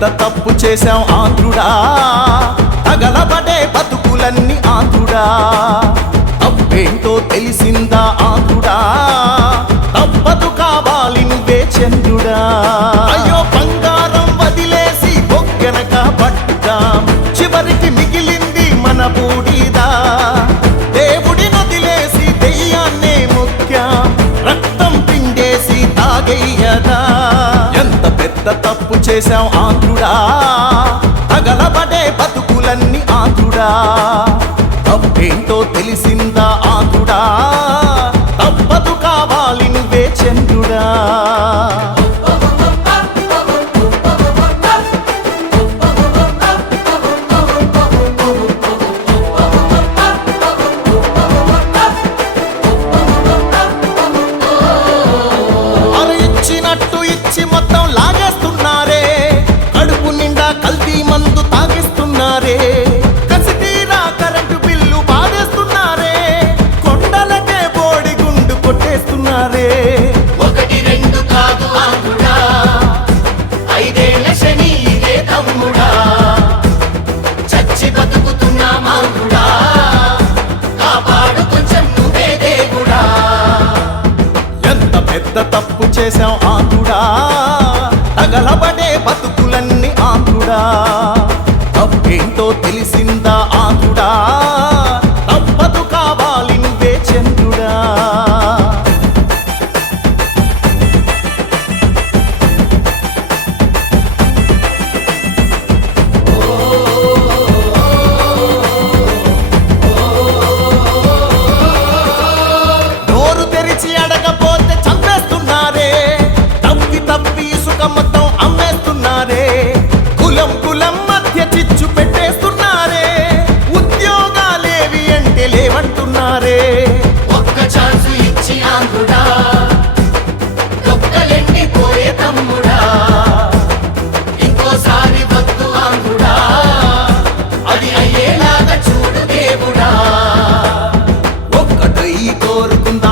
పెద్ద తప్పు చేశాం ఆంధ్రుడా, తగలబడే బతుకులన్నీ ఆంధ్రుడా. తప్పేంటో తెలిసిందా ఆంధ్రుడా, తప్పదు కావాలి నువ్వే చంద్రుడా. అయ్యో బంగారం వదిలేసి బొగ్గెనక పట్టుదాం, చివరికి మిగిలింది మన బూడిదా. దేవుడి నదిలేసి దెయ్యాన్నే ముఖ్యం, రక్తం పిండేసి తాగెయ్యదా. ఎంత పెద్ద తప్పు చేశాం ఆంధ్రుడా, తగలబడే బతుకులన్నీ ఆంధ్రుడా. తప్పేంటో తెలిసిందా ఆంధ్రుడా, తప్పదు కావాలి నువ్వే చంద్రుడా. ఇచ్చినట్టు ఇచ్చి మొత్తం లాగేస్తున్నారే, కడుపు నిండా కల్తీ మందు తాగిస్తున్నారే. కసితీరా కరెంటు బిల్లు బాధేస్తున్నారే, కొండలకే బోడి గుండు కొట్టేస్తున్నారే. ఒకటి రెండు కాదు ఆంధ్రుడా, ఐదేళ్ల శని ఇదే తమ్ముడా. చచ్చి బతుకుతున్నాం ఆంధ్రుడా, కాపాడు కొంచెం నువ్వే దేవుడా. ఎంత పెద్ద తప్పు చేశాం ఆంధ్రుడా, తగలబడే బతుకులన్నీ ఆంధ్రుడా. తప్పేంటో తెలిసిందా ఆంధ్రుడా, తప్పదు కావాలి నువ్వే చంద్రుడా. నోరు తెరిచి అడగపోతే చంపేస్తున్నారే, తప్పి తప్పి ఇసుక మొత్తం అమ్మేస్తున్నారే. కులం కులం మధ్య చిచ్చు పెట్టేస్తున్నారే, ఉద్యోగాలేవి అంటే లేవంటున్నారే. ఒక్క ఛాన్సు ఇచ్చి ఆంధ్రుడా, డొక్కలెండిపోయే తమ్ముడా. ఇంకోసారి వద్దు ఆంధ్రుడా, అది అయ్యేలాగా చూడు దేవుడా. ఒక్కటై కోరుకుందా